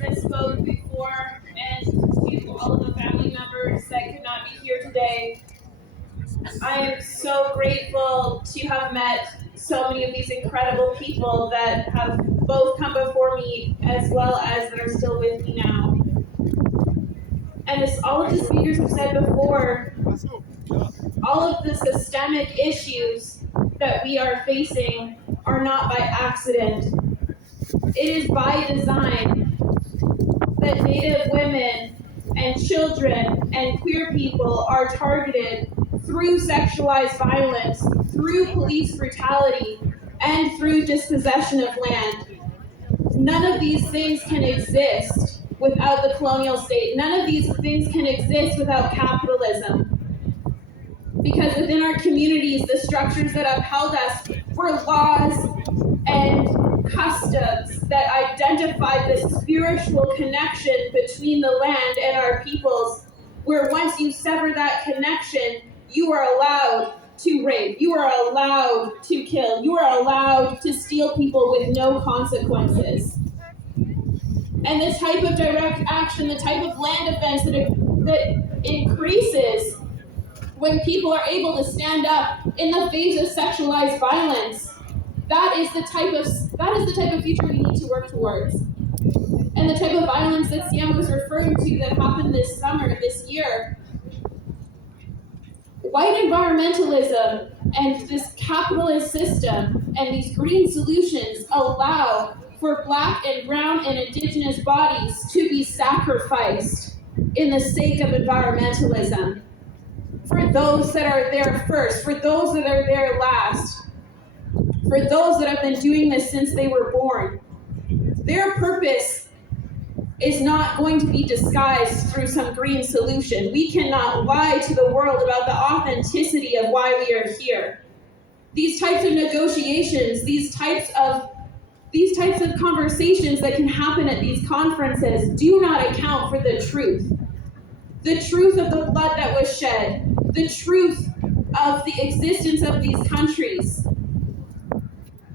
that spoke before, and to all of the family members that could not be here today. I am so grateful to have met so many of these incredible people that have both come before me as well as that are still with me now. And as all of the speakers have said before, all of the systemic issues that we are facing are not by accident. It is by design that Native women and children and queer people are targeted through sexualized violence, through police brutality, and through dispossession of land. None of these things can exist without the colonial state. None of these things can exist without capitalism. Because within our communities, the structures that upheld us were laws and customs that identified the spiritual connection between the land and our peoples, where once you sever that connection, you are allowed to rape, you are allowed to kill, you are allowed to steal people with no consequences. And this type of direct action, the type of land offense that increases when people are able to stand up in the face of sexualized violence, that is the type of future we need to work towards. And the type of violence that Siam was referring to that happened this summer, this year. White environmentalism and this capitalist system and these green solutions allow for Black and brown and Indigenous bodies to be sacrificed in the sake of environmentalism. For those that are there first, for those that are there last, for those that have been doing this since they were born. Their purpose is not going to be disguised through some green solution. We cannot lie to the world about the authenticity of why we are here. These types of negotiations, these types of conversations that can happen at these conferences do not account for the truth. The truth of the blood that was shed, the truth of the existence of these countries.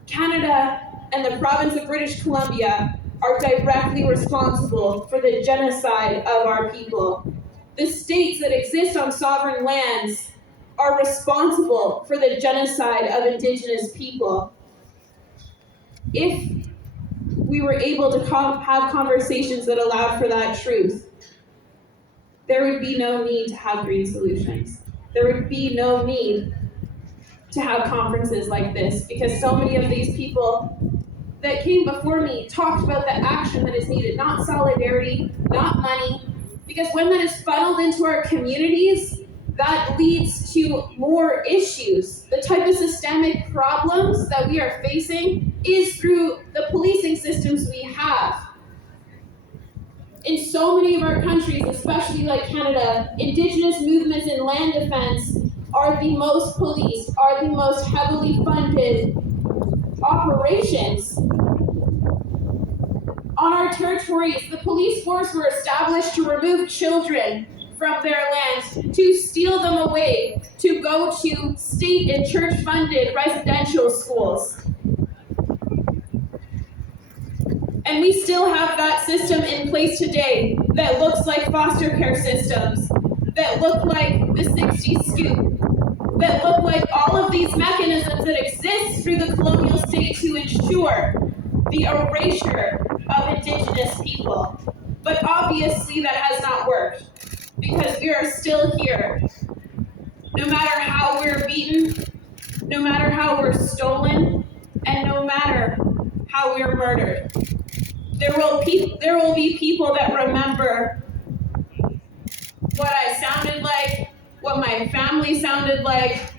Canada and the province of British Columbia are directly responsible for the genocide of our people. The states that exist on sovereign lands are responsible for the genocide of Indigenous people. If we were able to have conversations that allowed for that truth, there would be no need to have green solutions. There would be no need to have conferences like this, because so many of these people that came before me talked about the action that is needed, not solidarity, not money, because when that is funneled into our communities, that leads to more issues. The type of systemic problems that we are facing is through the policing systems we have. In so many of our countries, especially like Canada, Indigenous movements in land defense are the most policed, are the most heavily funded operations. On our territories, the police force were established to remove children from their lands, to steal them away, to go to state and church-funded residential schools. And we still have that system in place today that looks like foster care systems, that look like the 60 scoop, that look like all of these mechanisms that exist through the colonial state to ensure the erasure of Indigenous people. But obviously that has not worked, because we are still here. No matter how we're beaten, no matter how we're stolen, and no matter how we're murdered. There will be people that remember what I sounded like, what my family sounded like,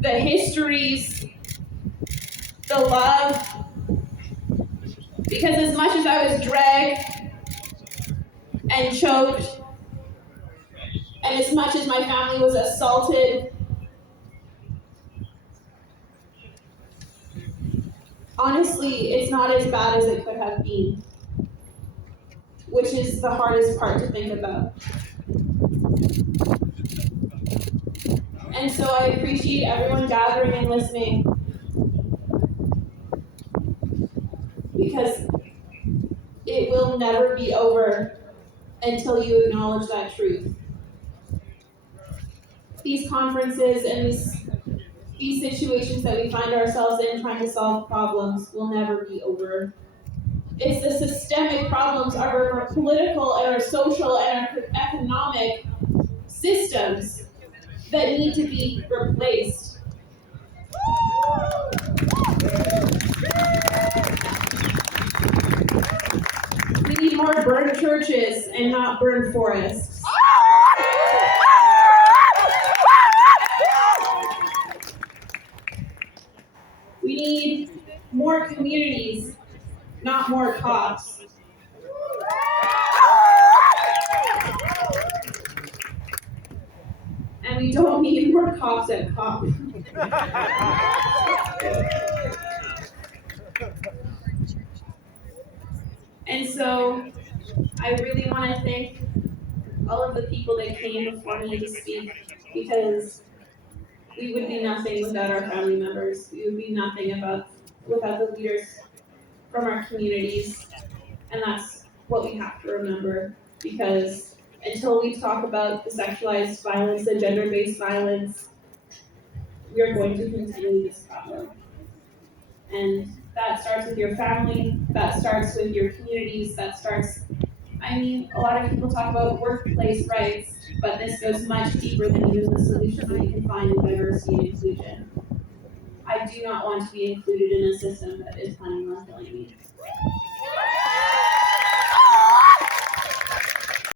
the histories, the love. Because as much as I was dragged and choked, and as much as my family was assaulted, honestly, it's not as bad as it could have been, which is the hardest part to think about. And so I appreciate everyone gathering and listening, because it will never be over until you acknowledge that truth. These conferences and these situations that we find ourselves in trying to solve problems will never be over. It's the systemic problems of our political and our social and our economic systems that need to be replaced. We need more burned churches and not burned forests. We need more communities, not more cops. And we don't need more cops at COP. And so I really want to thank all of the people that came before me to speak, because we would be nothing without our family members. We would be nothing without the leaders from our communities. And that's what we have to remember, because until we talk about the sexualized violence, the gender-based violence, we are going to continue this problem. And that starts with your family, that starts with your communities, a lot of people talk about workplace rights, but this goes much deeper than even the solutions that we can find in diversity and inclusion. I do not want to be included in a system that is planning on killing me.